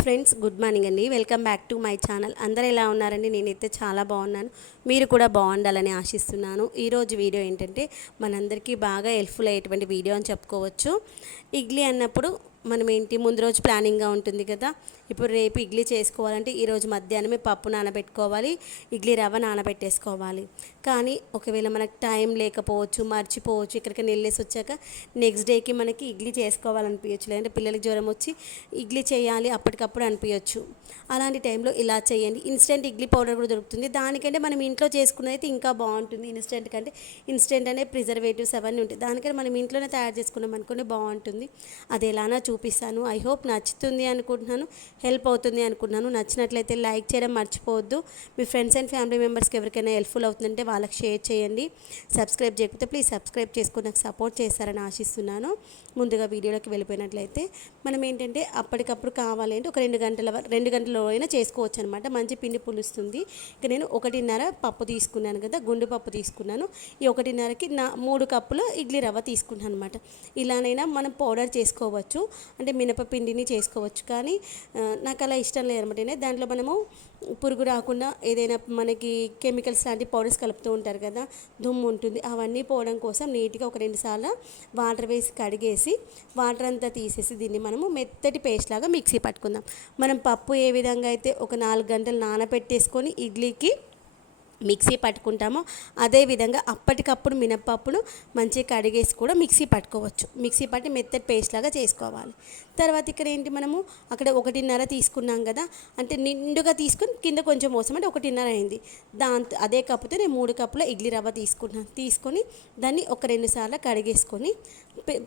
Friends good morning అండి. Welcome back to my channel. అందరూ ఎలా ఉన్నారండి? నేనైతే చాలా బాగున్నాను. మీరు కూడా బాగుండాలని ఆశిస్తున్నాను. ఈరోజు వీడియో ఏంటంటే మనందరికీ బాగా హెల్ప్ఫుల్ అయ్యేటువంటి వీడియో అని చెప్పుకోవచ్చు. ఇడ్లీ అన్నప్పుడు మనం ఏంటి ముందు రోజు ప్లానింగ్గా ఉంటుంది కదా. ఇప్పుడు రేపు ఇడ్లీ చేసుకోవాలంటే ఈరోజు మధ్యాహ్నమే పప్పు నానబెట్టుకోవాలి ఇడ్లీ రవ్వ నానబెట్టేసుకోవాలి. కానీ ఒకవేళ మనకు టైం లేకపోవచ్చు మర్చిపోవచ్చు ఇక్కడికి వెళ్ళేసి వచ్చాక నెక్స్ట్ డేకి మనకి ఇడ్లీ చేసుకోవాలనిపించచ్చు లేదంటే పిల్లలకి జ్వరం వచ్చి ఇడ్లీ చేయాలి అప్పటికప్పుడు అనిపించచ్చు అలాంటి టైంలో ఇలా చేయండి. ఇన్స్టెంట్ ఇడ్లీ పౌడర్ కూడా దొరుకుతుంది. దానికంటే మనం ఇంట్లో చేసుకున్నది అయితే ఇంకా బాగుంటుంది. ఇన్స్టెంట్ కంటే ఇన్స్టెంట్ అనే ప్రిజర్వేటివ్స్ అవన్నీ ఉంటాయి. దానికంటే మనం ఇంట్లోనే తయారు చేసుకున్నాం అనుకోండి బాగుంటుంది. అది ఎలానో చూపిస్తాను. ఐ హోప్ నచ్చుతుంది అనుకుంటున్నాను. హెల్ప్ అవుతుంది అనుకుంటున్నాను. నచ్చినట్లయితే లైక్ చేయడం మర్చిపోవద్దు. మీ ఫ్రెండ్స్ అండ్ ఫ్యామిలీ మెంబర్స్కి ఎవరికైనా హెల్ప్ఫుల్ అవుతుందంటే వాళ్ళకి షేర్ చేయండి. సబ్స్క్రైబ్ చేయకపోతే ప్లీజ్ సబ్స్క్రైబ్ చేసుకుని నాకు సపోర్ట్ చేస్తారని ఆశిస్తున్నాను. ముందుగా వీడియోలోకి వెళ్ళిపోయినట్లయితే మనం ఏంటంటే అప్పటికప్పుడు కావాలంటే ఒక రెండు గంటల వర- రెండు గంటల అయినా చేసుకోవచ్చు అనమాట మంచి పిండి పులుస్తుంది. ఇక నేను ఒకటిన్నర పప్పు తీసుకున్నాను కదా గుండు పప్పు తీసుకున్నాను. ఈ ఒకటిన్నరకి నా మూడు కప్పులు ఇడ్లీ రవ్వ తీసుకున్నాను అనమాట ఇలానైనా మనం పౌడర్ చేసుకోవచ్చు. అంటే మినపపిండిని చేసుకోవచ్చు. కానీ నాకు అలా ఇష్టం లేదనమాట దాంట్లో మనము పురుగు రాకుండా ఏదైనా మనకి కెమికల్స్ లాంటి పౌడర్స్ కలుపుతూ ఉంటారు కదా దుమ్ము ఉంటుంది. అవన్నీ పోవడం కోసం నీట్గా ఒక రెండు సార్లు వాటర్ వేసి కడిగేసి వాటర్ అంతా తీసేసి దీన్ని మనము మెత్తటి పేస్ట్ లాగా మిక్సీ పట్టుకుందాం. మనం పప్పు ఏ విధంగా అయితే ఒక నాలుగు గంటలు నానబెట్టేసుకొని ఇడ్లీకి మిక్సీ పట్టుకుంటామో అదేవిధంగా అప్పటికప్పుడు మినప్పప్పును మంచిగా కడిగేసి కూడా మిక్సీ పట్టుకోవచ్చు. మిక్సీ పట్టి మెత్తటి పేస్ట్ లాగా చేసుకోవాలి. తర్వాత ఇక్కడ ఏంటి మనము అక్కడ ఒకటిన్నర తీసుకున్నాం కదా అంటే నిండుగా తీసుకొని కింద కొంచెం మోసం అంటే ఒకటిన్నర అయింది. దాంతో అదే కప్పుతో నేను మూడు కప్పుల ఇడ్లీ రవ్వ తీసుకున్నాను తీసుకొని దాన్ని ఒక రెండు సార్లు కడిగేసుకొని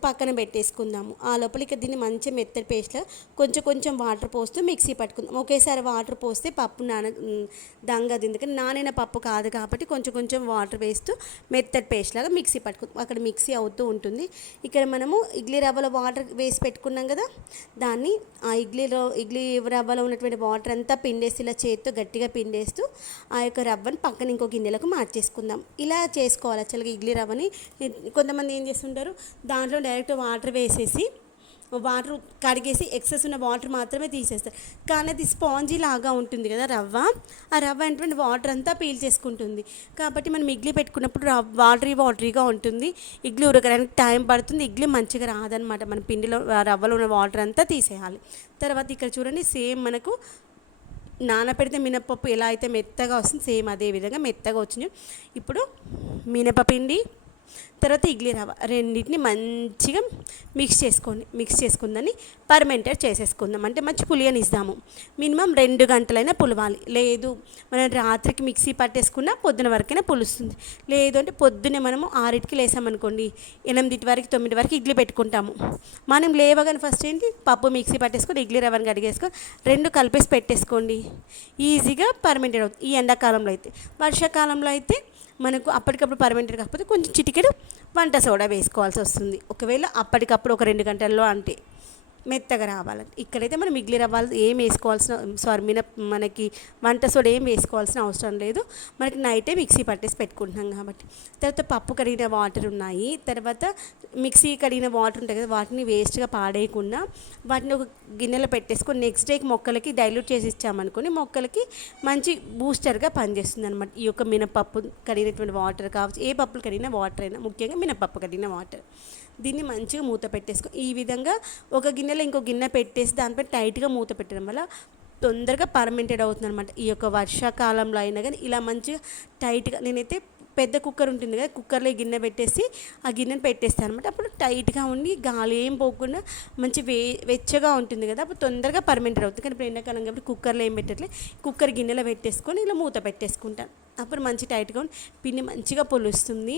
పక్కన పెట్టేసుకుందాము. ఆ లోపలికి దీన్ని మంచి మెత్తటి పేస్ట్లో కొంచెం కొంచెం వాటర్ పోస్తూ మిక్సీ పట్టుకుందాం. ఒకేసారి వాటర్ పోస్తే పప్పు నాన దంగది ఎందుకంటే నానైన పప్పు కాదు కాబట్టి కొంచెం కొంచెం వాటర్ వేస్తూ మెత్తటి పేస్ట్ లాగా మిక్సీ పట్టుకుందాం. అక్కడ మిక్సీ అవుతూ ఉంటుంది. ఇక్కడ మనము ఇడ్లీ రవ్వలో వాటర్ వేసి పెట్టుకున్నాం కదా దాన్ని ఆ ఇడ్లీలో ఇడ్లీ రవ్వలో ఉన్నటువంటి వాటర్ అంతా పిండేసి ఇలా చేత్తో గట్టిగా పిండేస్తూ ఆ యొక్క రవ్వని పక్కన ఇంకో గిన్నెలకు మార్చేసుకుందాం. ఇలా చేసుకోవాలి. అసలు ఇడ్లీ రవ్వని కొంతమంది ఏం చేస్తుంటారు దాంట్లో డైరెక్ట్ వాటర్ వేసేసి వాటర్ కడిగేసి ఎక్సెస్ ఉన్న వాటర్ మాత్రమే తీసేస్తారు. కానీ అది స్పాంజీ లాగా ఉంటుంది కదా రవ్వ. ఆ రవ్వ ఏంటంటే వాటర్ అంతా పీల్ చేసుకుంటుంది. కాబట్టి మనం ఇడ్లీ పెట్టుకున్నప్పుడు వాటరీ వాటరీగా ఉంటుంది. ఇడ్లీ ఉడకడానికి టైం పడుతుంది. ఇడ్లీ మంచిగా రాదనమాట మన పిండిలో రవ్వలో ఉన్న వాటర్ అంతా తీసేయాలి. తర్వాత ఇక్కడ చూడండి సేమ్ మనకు నానపెడితే మినపప్పు ఎలా అయితే మెత్తగా వస్తుంది సేమ్ అదే విధంగా మెత్తగా వచ్చింది. ఇప్పుడు మినపపిండి తర్వాత ఇడ్లీ రవ్వ రెండింటిని మంచిగా మిక్స్ చేసుకోండి మిక్స్ చేసుకుందని పర్మెంటెడ్ చేసేసుకుందాం. అంటే మంచి పులియని ఇస్తాము మినిమం రెండు గంటలైనా పులవాలి. లేదు మనం రాత్రికి మిక్సీ పట్టేసుకున్నా పొద్దున వరకైనా పులుస్తుంది. లేదు అంటే పొద్దునే మనము ఆరింటికి లేసామనుకోండి ఎనిమిదింటి వరకు తొమ్మిది వరకు ఇడ్లీ పెట్టుకుంటాము. మనం లేవగానే ఫస్ట్ ఏంటి? పప్పు మిక్సీ పట్టేసుకొని ఇడ్లీ రవ్వని కడిగేసుకొని రెండు కలిపేసి పెట్టేసుకోండి. ఈజీగా పర్మెంటెడ్ అవుతుంది. ఈ ఎండాకాలంలో అయితే. వర్షాకాలంలో అయితే మనకు అప్పటికప్పుడు పర్మెంటెడ్ కాకపోతే కొంచెం చిటికెడు వంట సోడా వేసుకోవాల్సి వస్తుంది. ఒకవేళ అప్పటికప్పుడు ఒక రెండు గంటల్లో అంటే మెత్తగా రావాలి ఇక్కడైతే మనం మిగిలి రవ్వాలి ఏం వేసుకోవాల్సిన సారీ మిన మనకి వంట సోడా ఏం వేసుకోవాల్సిన అవసరం లేదు. మనకి నైటే మిక్సీ పట్టేసి పెట్టుకుంటున్నాం కాబట్టి. తర్వాత పప్పు కడిగిన వాటర్ ఉన్నాయి. తర్వాత మిక్సీ కడిగిన వాటర్ ఉంటాయి కదా వాటిని వేస్ట్గా పాడేయకుండా వాటిని ఒక గిన్నెలో పెట్టేసుకొని నెక్స్ట్ డేకి మొక్కలకి డైల్యూట్ చేసి ఇచ్చామనుకుని మొక్కలకి మంచి బూస్టర్గా పనిచేస్తుంది అనమాట ఈ యొక్క మినపప్పు కడిగినటువంటి వాటర్ కావచ్చు ఏ పప్పులు కడిగిన వాటర్ అయినా ముఖ్యంగా మినపప్పు కడిగిన వాటర్ దీన్ని మంచిగా మూత పెట్టేసుకో. ఈ విధంగా ఒక గిన్నెలో ఇంకో గిన్నె పెట్టేసి దానిపై టైట్గా మూత పెట్టడం వల్ల తొందరగా పర్మెంటెడ్ అవుతుంది అనమాట ఈ యొక్క వర్షాకాలంలో అయినా కానీ ఇలా మంచిగా టైట్గా నేనైతే పెద్ద కుక్కర్ ఉంటుంది కదా కుక్కర్లో గిన్నె పెట్టేసి ఆ గిన్నెను పెట్టేస్తాను అనమాట అప్పుడు టైట్గా ఉండి గాలి ఏం పోకుండా మంచి వే వెచ్చగా ఉంటుంది కదా అప్పుడు తొందరగా పర్మెంటెడ్ అవుతుంది. కానీ ఇప్పుడు ఎండాకాలం కాబట్టి కుక్కర్లో ఏం పెట్టట్లే కుక్కర్ గిన్నెలో పెట్టేసుకొని ఇలా మూత పెట్టేసుకుంటాను. అప్పుడు మంచి టైట్గా పిండి మంచిగా పులుస్తుంది.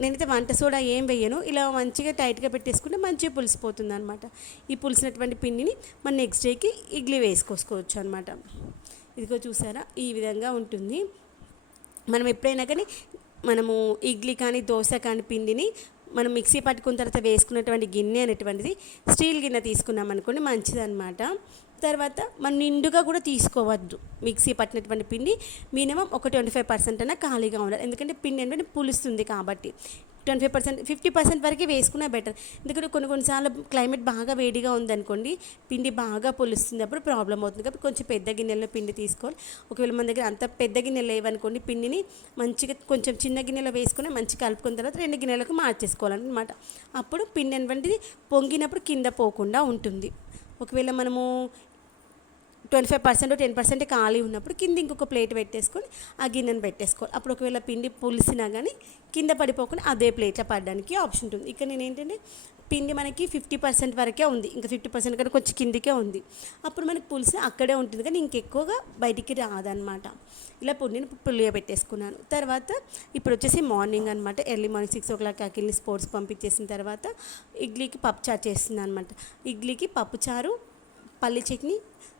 నేనైతే వంట సోడా ఏం వేయను ఇలా మంచిగా టైట్గా పెట్టేసుకుంటే మంచిగా పులిసిపోతుంది అనమాట ఈ పులిసినటువంటి పిండిని మన నెక్స్ట్ డేకి ఇడ్లీ వేసుకోసుకోవచ్చు అనమాట. ఇదిగో చూసారా ఈ విధంగా ఉంటుంది. మనం ఎప్పుడైనా కానీ మనము ఇడ్లీ కానీ దోశ కానీ పిండిని మనం మిక్సీ పట్టుకున్న తర్వాత వేసుకున్నటువంటి గిన్నె అనేటువంటిది స్టీల్ గిన్నె తీసుకున్నాం అనుకోండి మంచిదన్నమాట తర్వాత మనం నిండుగా కూడా తీసుకోవద్దు మిక్సీ పట్టినటువంటి పిండి. మినిమం ఒక ట్వంటీ ఫైవ్ పర్సెంట్ అయినా ఖాళీగా ఉండాలి. ఎందుకంటే పిండి ఏంటంటే పులుస్తుంది కాబట్టి. Twenty five percent fifty percent వరకు వేసుకున్నా బెటర్. ఎందుకంటే కొన్ని కొన్నిసార్లు క్లైమేట్ బాగా వేడిగా ఉందనుకోండి పిండి బాగా పొలుస్తుంది అప్పుడు ప్రాబ్లం అవుతుంది కాబట్టి కొంచెం పెద్ద గిన్నెలో పిండి తీసుకోవాలి. ఒకవేళ మన దగ్గర అంత పెద్ద గిన్నెలు లేవనుకోండి పిండిని మంచిగా కొంచెం చిన్న గిన్నెలో వేసుకుని మంచిగా కలుపుకున్న తర్వాత రెండు గిన్నెలకు మార్చేసుకోవాలన్నమాట. అప్పుడు పిండి అనేటువంటిది పొంగినప్పుడు కింద పోకుండా ఉంటుంది. ఒకవేళ మనము twenty five percent ten percent ఖాళీ ఉన్నప్పుడు కింద ఇంకొక ప్లేట్ పెట్టేసుకొని ఆ గిన్నెను పెట్టేసుకోవాలి. అప్పుడు ఒకవేళ పిండి పులిసినా కానీ కింద పడిపోకుండా అదే ప్లేట్లో పడడానికి ఆప్షన్ ఉంటుంది. ఇక్కడ నేను ఏంటంటే పిండి మనకి ఫిఫ్టీ పర్సెంట్ వరకే ఉంది. ఇంకా ఫిఫ్టీ పర్సెంట్ కంటే కొంచెం కిందికే ఉంది. అప్పుడు మనకి పులిసి అక్కడే ఉంటుంది. కానీ ఇంకెక్కువగా బయటికి రాదనమాట ఇలా పిండిని పులియ పెట్టేసుకున్నాను. తర్వాత ఇప్పుడు వచ్చేసి మార్నింగ్ అనమాట early morning six o'clock అఖిల్ని స్పోర్ట్స్ పంపించేసిన తర్వాత ఇడ్లీకి పప్పు చారు చేస్తుంది అనమాట ఇడ్లీకి పప్పుచారు పల్లి చట్నీ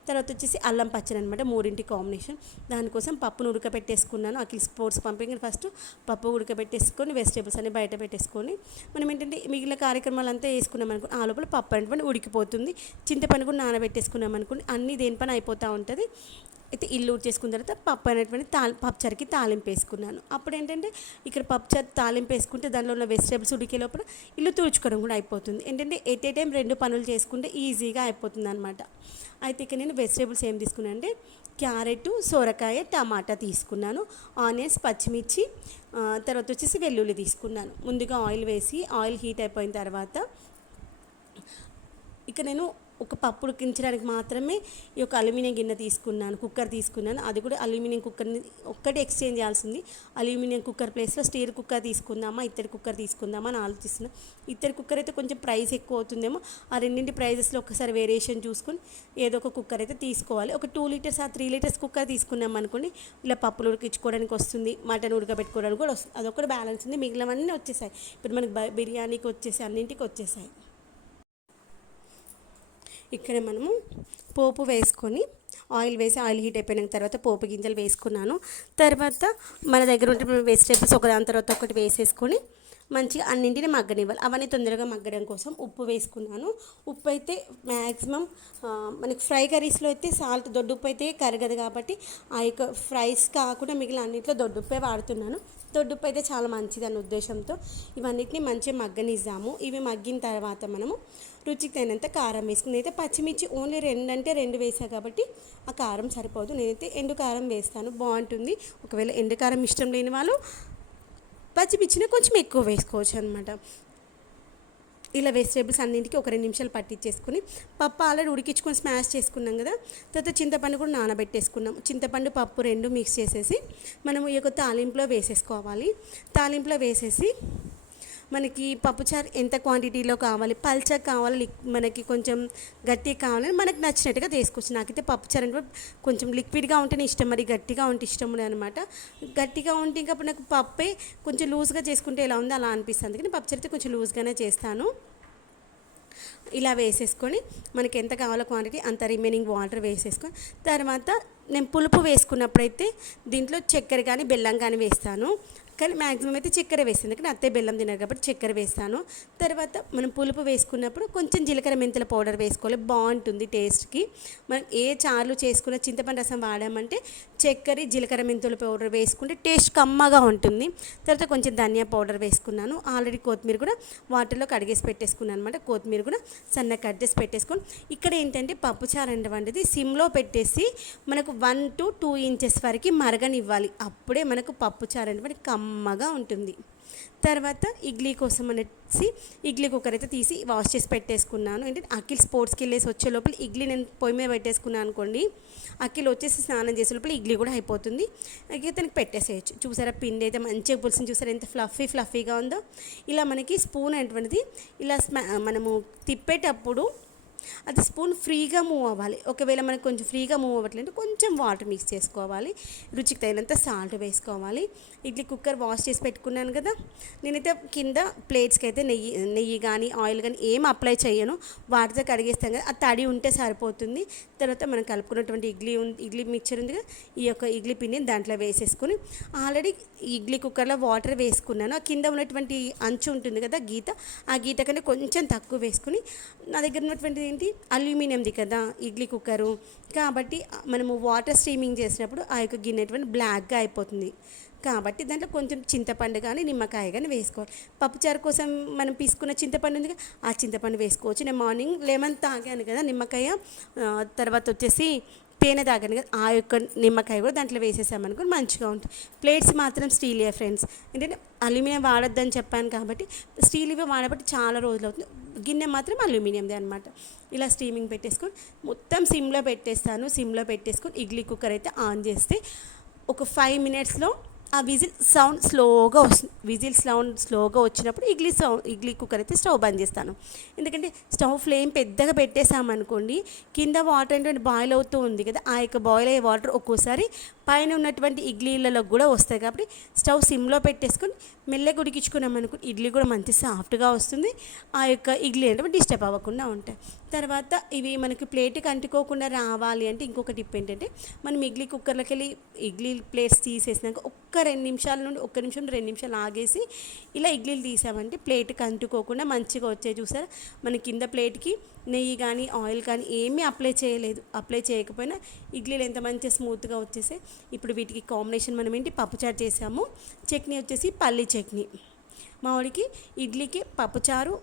తర్వాత వచ్చేసి అల్లం పచ్చడి అనమాట మూడింటి కాంబినేషన్. దానికోసం పప్పును ఉడకబెట్టేసుకున్నాను. అఖిల్ స్పోర్ట్స్ పంపింగ్ ఫస్ట్ పప్పు ఉడకబెట్టేసుకొని వెజిటేబుల్స్ అన్ని బయట పెట్టేసుకొని మనం ఏంటంటే మిగిలిన కార్యక్రమాలు అంతా వేసుకున్నాం అనుకోండి ఆ లోపల పప్పు అనేటువంటి ఉడికిపోతుంది. చింతపండు కూడా నానబెట్టేసుకున్నాం అనుకోండి అన్ని దేని పని అయిపోతూ ఉంటుంది. అయితే ఇల్లు చేసుకున్న తర్వాత పప్పు అనేటువంటి తాలి పప్పుచారుకి తాలింపు వేసుకున్నాను. అప్పుడు ఏంటంటే ఇక్కడ పప్పుచారు తాలింపు వేసుకుంటే దానిలో ఉన్న వెజిటేబుల్స్ ఉడికే లోపల ఇల్లు తుడుచుకోవడం కూడా అయిపోతుంది. ఏంటంటే ఎట్ ఏ టైం రెండు పనులు చేసుకుంటే ఈజీగా అయిపోతుంది అనమాట అయితే ఇక్కడ నేను వెజిటేబుల్స్ ఏం తీసుకున్నాను అంటే క్యారెట్ సొరకాయ టమాటా తీసుకున్నాను. ఆనియన్స్ పచ్చిమిర్చి తర్వాత వచ్చేసి వెల్లుల్లి తీసుకున్నాను. ముందుగా ఆయిల్ వేసి ఆయిల్ హీట్ అయిపోయిన తర్వాత ఇక నేను ఒక పప్పు ఉడికించడానికి మాత్రమే ఈ యొక్క అల్యూమినియం గిన్నె తీసుకున్నాను కుక్కర్ తీసుకున్నాను. అది కూడా అల్యూమినియం కుక్కర్ని ఒక్కటి ఎక్స్చేంజ్ చేయాల్సింది. అల్యూమినియం కుక్కర్ ప్లేస్లో స్టీల్ కుక్కర్ తీసుకుందామా ఇత్తడి కుక్కర్ తీసుకుందామా అని ఆలోచిస్తున్నా. ఇత్తడి కుక్కర్ అయితే కొంచెం ప్రైస్ ఎక్కువ అవుతుందేమో ఆ రెండింటి ప్రైజెస్లో ఒకసారి వేరియేషన్ చూసుకుని ఏదో ఒక కుక్కర్ అయితే తీసుకోవాలి. ఒక టూ లీటర్స్ ఆ త్రీ లీటర్స్ కుక్కర్ తీసుకున్నాం అనుకోండి ఇలా పప్పులు ఉడికించుకోవడానికి వస్తుంది మటన్ ఉడకబెట్టుకోవడానికి కూడా వస్తుంది. అదొకటి బ్యాలెన్స్ ఉంది. మిగిలినవన్నీ వచ్చేసాయి. ఇప్పుడు మనకి బ- బిర్యానీకి వచ్చేసి అన్నింటికి వచ్చేసాయి. ఇక్కడ మనము పోపు వేసుకొని ఆయిల్ వేసి ఆయిల్ హీట్ అయిపోయిన తర్వాత పోపు గింజలు వేసుకున్నాను. తర్వాత మన దగ్గర ఉంటే వెజిటేబుల్స్ ఒకదాని తర్వాత ఒకటి వేసేసుకొని మంచిగా అన్నింటిని మగ్గనివ్వాలి. అవన్నీ తొందరగా మగ్గడం కోసం ఉప్పు వేసుకున్నాను. ఉప్పు అయితే మ్యాక్సిమం మనకి ఫ్రై కర్రీస్లో అయితే సాల్ట్ దొడ్డుప్పు అయితే కరగదు కాబట్టి ఆ యొక్క ఫ్రైస్ కాకుండా మిగిలిన అన్నింటిలో దొడ్డుప్పే వాడుతున్నాను. దొడ్డుప్పు అయితే చాలా మంచిది అన్న ఉద్దేశంతో ఇవన్నిటిని మంచిగా మగ్గనిద్దాము. ఇవి మగ్గిన తర్వాత మనము రుచికి తగినంత కారం వేసుకుంది అయితే పచ్చిమిర్చి ఓన్లీ రెండు అంటే రెండు వేసా కాబట్టి ఆ కారం సరిపోదు. నేనైతే ఎండు కారం వేస్తాను. బాగుంటుంది. ఒకవేళ ఎండు కారం ఇష్టం లేని వాళ్ళు పచ్చిమిర్చిని కొంచెం ఎక్కువ వేసుకోవచ్చు అనమాట ఇలా వెజిటేబుల్స్ అన్నింటికి ఒక రెండు నిమిషాలు పట్టించేసుకుని పప్పు ఆల్రెడీ ఉడికించుకొని స్మాష్ చేసుకున్నాం కదా తర్వాత చింతపండు కూడా నానబెట్టేసుకున్నాం. చింతపండు పప్పు రెండు మిక్స్ చేసేసి మనము ఈ యొక్క తాలింపులో వేసేసుకోవాలి. తాలింపులో వేసేసి మనకి పప్పుచారు ఎంత క్వాంటిటీలో కావాలి పల్చగా కావాలి లిక్- మనకి కొంచెం గట్టిగా కావాలని మనకు నచ్చినట్టుగా తీసుకోవచ్చు నాకైతే పప్పుచారు అంటే కొంచెం లిక్విడ్గా ఉంటేనే ఇష్టం మరి గట్టిగా ఉంటే ఇష్టం అనమాట గట్టిగా ఉంటే ఇంకా నాకు పప్పే కొంచెం లూజ్గా చేసుకుంటే ఎలా ఉందో అలా అనిపిస్తుంది. అందుకని పప్పుచారు అయితే కొంచెం లూజ్గానే చేస్తాను. ఇలా వేసేసుకొని మనకి ఎంత కావాలో క్వాంటిటీ అంత రిమైనింగ్ వాటర్ వేసేసుకొని తర్వాత నేను పులుపు వేసుకున్నప్పుడైతే దీంట్లో చక్కెర కానీ బెల్లం కానీ వేస్తాను. కానీ మ్యాక్సిమం అయితే చక్కెర వేసింది కానీ అత్తే బెల్లం తినరు కాబట్టి చక్కెర వేస్తాను. తర్వాత మనం పులుపు వేసుకున్నప్పుడు కొంచెం జీలకర్ర మెంతుల పౌడర్ వేసుకోవాలి. బాగుంటుంది టేస్ట్కి. మనం ఏ చారులు చేసుకున్న చింతపండు రసం వాడామంటే చక్కెర జీలకర్ర మెంతుల పౌడర్ వేసుకుంటే టేస్ట్ కమ్మగా ఉంటుంది. తర్వాత కొంచెం ధనియా పౌడర్ వేసుకున్నాను. ఆల్రెడీ కొత్తిమీర కూడా వాటర్లో కడిగేసి పెట్టేసుకున్నాను అనమాట కొత్తిమీర కూడా సన్నగా కట్ చేసి పెట్టేసుకుని ఇక్కడ ఏంటంటే పప్పుచారు వంటిది సిమ్లో పెట్టేసి మనకు వన్ టు టూ ఇంచెస్ వరకు మరగనివ్వాలి. అప్పుడే మనకు పప్పుచారు అనేటువంటి కమ్మగా ఉంటుంది. తర్వాత ఇడ్లీ కోసం అనేసి ఇడ్లీ కుక్కర్ అయితే తీసి వాష్ చేసి పెట్టేసుకున్నాను. అంటే అఖిల్ స్పోర్ట్స్కి వెళ్ళేసి వచ్చే లోపల ఇడ్లీ నేను పొయ్యి మీద పెట్టేసుకున్నాను అనుకోండి అఖిల్ వచ్చేసి స్నానం చేసే లోపల ఇడ్లీ కూడా అయిపోతుంది. అయితే తనకి పెట్టేసేయచ్చు. చూసారా పిండి అయితే మంచిగా పులిసింది. చూసారా ఎంత ఫ్లఫీ ఫ్లఫీగా ఉందో. ఇలా మనకి స్పూన్ అనేటువంటిది ఇలా స్మా మనము తిప్పేటప్పుడు అది స్పూన్ ఫ్రీగా మూవ్ అవ్వాలి. ఒకవేళ మనకు కొంచెం ఫ్రీగా మూవ్ అవ్వట్లేదు కొంచెం వాటర్ మిక్స్ చేసుకోవాలి. రుచికి తగినంత సాల్ట్ వేసుకోవాలి. ఇడ్లీ కుక్కర్ వాష్ చేసి పెట్టుకున్నాను కదా నేనైతే కింద ప్లేట్స్కి అయితే నెయ్యి నెయ్యి కానీ ఆయిల్ కానీ ఏం అప్లై చేయను. వాటితో కడిగేస్తాం కదా ఆ తడి ఉంటే సరిపోతుంది. తర్వాత మనం కలుపుకున్నటువంటి ఇడ్లీ ఉంది ఇడ్లీ మిక్చర్ ఉంది కదా ఈ యొక్క ఇడ్లీ పిండిని దాంట్లో వేసేసుకుని ఆల్రెడీ ఇడ్లీ కుక్కర్లో వాటర్ వేసుకున్నాను. ఆ కింద ఉన్నటువంటి అంచు ఉంటుంది కదా గీత ఆ గీత కంటే కొంచెం తక్కువ వేసుకుని నా దగ్గర ఉన్నటువంటి ఏంటి అల్యూమినియంది కదా ఇడ్లీ కుక్కరు. కాబట్టి మనము వాటర్ స్టీమింగ్ చేసినప్పుడు ఆ యొక్క గిన్నె అటువంటి బ్లాక్గా అయిపోతుంది. కాబట్టి దాంట్లో కొంచెం చింతపండు కానీ నిమ్మకాయ కానీ వేసుకోవాలి. పప్పుచారు కోసం మనం తీసుకున్న చింతపండు ఉంది ఆ చింతపండు వేసుకోవచ్చు. నేను మార్నింగ్ లెమన్ తాగాను కదా నిమ్మకాయ తర్వాత వచ్చేసి తేనె తాగను కదా ఆ యొక్క నిమ్మకాయ కూడా దాంట్లో వేసేసామనుకో మంచిగా ఉంటుంది. ప్లేట్స్ మాత్రం స్టీలియే ఫ్రెండ్స్ ఏంటంటే అల్యూమినియం వాడొద్దని చెప్పాను కాబట్టి స్టీల్ ఇవి వాడబట్టి చాలా రోజులు అవుతుంది. గిన్నె మాత్రం అల్యూమినియందే అనమాట ఇలా స్టీమింగ్ పెట్టేసుకొని మొత్తం సిమ్లో పెట్టేస్తాను. సిమ్లో పెట్టేసుకొని ఇడ్లీ కుక్కర్ అయితే ఆన్ చేస్తే ఒక ఫైవ్ మినిట్స్లో ఆ విజిల్ సౌండ్ స్లోగా వస్తుంది. విజిల్ సౌండ్ స్లోగా వచ్చినప్పుడు ఇడ్లీ సౌండ్ ఇడ్లీ కుక్కర్ అయితే స్టవ్ బంద్ చేస్తాను. ఎందుకంటే స్టవ్ ఫ్లేమ్ పెద్దగా పెట్టేసామనుకోండి కింద వాటర్ అంటే బాయిల్ అవుతూ ఉంది కదా ఆ యొక్క బాయిల్ అయ్యే వాటర్ ఒక్కోసారి పైన ఉన్నటువంటి ఇడ్లీలలో కూడా వస్తాయి కాబట్టి స్టవ్ సిమ్లో పెట్టేసుకొని మెల్లగా ఉడికించుకున్నాం అనుకో ఇడ్లీ కూడా మంచి సాఫ్ట్గా వస్తుంది. ఆ యొక్క ఇడ్లీ అంటే డిస్టర్బ్ అవ్వకుండా ఉంటాయి. తర్వాత ఇవి మనకి ప్లేట్కి అంటుకోకుండా రావాలి అంటే ఇంకొక టిప్ ఏంటంటే మనం ఇడ్లీ కుక్కర్లోకి వెళ్ళి ఇడ్లీ ప్లేట్స్ తీసేసినాక ఒక్క రెండు నిమిషాల నుండి ఒక్క నిమిషం రెండు నిమిషాలు ఆగేసి ఇలా ఇడ్లీలు తీసామంటే ప్లేట్కి అంటుకోకుండా మంచిగా వచ్చే చూసారా? మన కింద ప్లేట్కి నెయ్యి కానీ ఆయిల్ కానీ ఏమీ అప్లై చేయలేదు. అప్లై చేయకపోయినా ఇడ్లీలు ఎంత మంచిగా స్మూత్గా వచ్చేసాయి. ఇప్పుడు వీటికి కాంబినేషన్ మనం ఏంటి? పప్పుచారు చేసాము. చట్నీ వచ్చేసి పల్లి చట్నీ. మా ఇడ్లీకి పప్పుచారు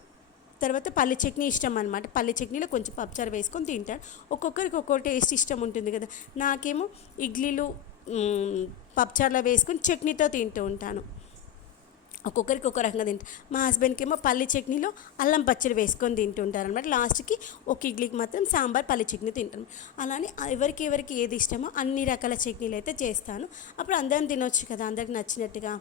తర్వాత పల్లి చట్నీ ఇష్టం అనమాట పల్లి చట్నీలో కొంచెం పప్పుచారు వేసుకొని తింటాడు. ఒక్కొక్కరికి ఒక్కొక్క టేస్ట్ ఇష్టం ఉంటుంది కదా. నాకేమో ఇడ్లీలు పప్పుచారులో వేసుకొని చట్నీతో తింటూ ఉంటాను. ఒక్కొక్కరికి ఒక రకంగా తింటారు మా హస్బెండ్కి ఏమో పల్లి చట్నీలో అల్లం పచ్చడి వేసుకొని తింటుంటారు అనమాట లాస్ట్కి ఒక ఇడ్లీకి మాత్రం సాంబార్ పల్లి చట్నీ తింటాను అలానే ఎవరికి ఎవరికి ఏది ఇష్టమో అన్ని రకాల చట్నీలు అయితే చేస్తాను. అప్పుడు అందరం తినొచ్చు కదా అందరికి నచ్చినట్టుగా.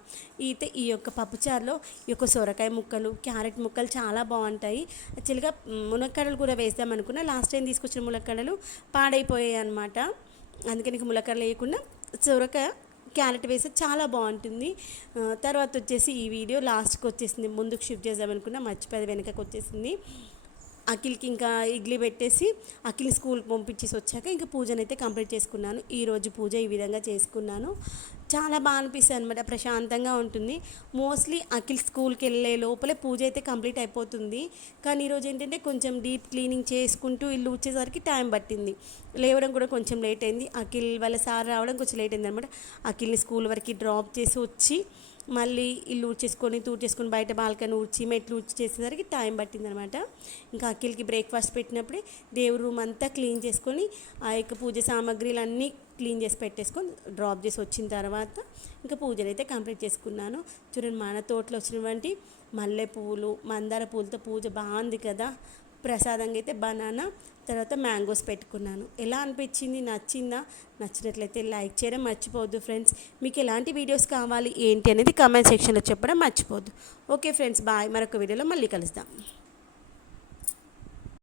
అయితే ఈ యొక్క పప్పుచారులో ఈ యొక్క సొరకాయ ముక్కలు క్యారెట్ ముక్కలు చాలా బాగుంటాయి. యాక్చువల్గా మునక్కాడలు కూడా వేద్దాం అనుకున్నా లాస్ట్ టైం తీసుకొచ్చిన మునక్కాడలు పాడైపోయాయి అనమాట అందుకని ములక్కడలు వేయకుండా సొరకాయ క్యారెట్ వేస్తే చాలా బాగుంటుంది. తర్వాత వచ్చేసి ఈ వీడియో లాస్ట్కి వచ్చేసింది. ముందుకు షిఫ్ట్ చేద్దామనుకున్నా మర్చిపోయి వెనకకు వచ్చేసింది. అఖిల్కి ఇంకా ఇడ్లీ పెట్టేసి అఖిల్ని స్కూల్కి పంపించేసి వచ్చాక ఇంకా పూజనైతే కంప్లీట్ చేసుకున్నాను. ఈరోజు పూజ ఈ విధంగా చేసుకున్నాను. చాలా బాగా అనిపిస్తుంది అనమాట ప్రశాంతంగా ఉంటుంది. మోస్ట్లీ అఖిల్ స్కూల్కి వెళ్ళే లోపలే పూజ అయితే కంప్లీట్ అయిపోతుంది. కానీ ఈరోజు ఏంటంటే కొంచెం డీప్ క్లీనింగ్ చేసుకుంటూ ఇల్లు వచ్చేసరికి టైం పట్టింది. లేవడం కూడా కొంచెం లేట్ అయింది. అఖిల్ వాళ్ళ సార్ రావడం కొంచెం లేట్ అయింది అనమాట అఖిల్ని స్కూల్ వరకు డ్రాప్ చేసి వచ్చి మళ్ళీ ఇల్లు ఊడ్చేసుకొని తూడ్చేసుకొని బయట బాల్కని ఊడ్చి మెట్లు ఊడ్చి చేసేసరికి టైం పట్టిందనమాట. ఇంకా అఖిల్కి బ్రేక్ఫాస్ట్ పెట్టినప్పుడే దేవుడి రూమ్ అంతా క్లీన్ చేసుకొని ఆ యొక్క పూజ సామాగ్రిలు అన్నీ క్లీన్ చేసి పెట్టేసుకొని డ్రాప్ చేసి వచ్చిన తర్వాత ఇంకా పూజలు అయితే కంప్లీట్ చేసుకున్నాను. చూడండి మన తోటలో వచ్చినటువంటి మల్లె పువ్వులు మందార పూలతో పూజ బాగుంది కదా. ప్రసాదంగా అయితే బనానా తర్వాత మ్యాంగోస్ పెట్టుకున్నాను. ఎలా అనిపించింది? నచ్చిందా? నచ్చినట్లయితే లైక్ చేయడం మర్చిపోవద్దు ఫ్రెండ్స్. మీకు ఎలాంటి వీడియోస్ కావాలి ఏంటి అనేది కామెంట్ సెక్షన్లో చెప్పడం మర్చిపోవద్దు. Okay friends bye. మరొక వీడియోలో మళ్ళీ కలుద్దాం.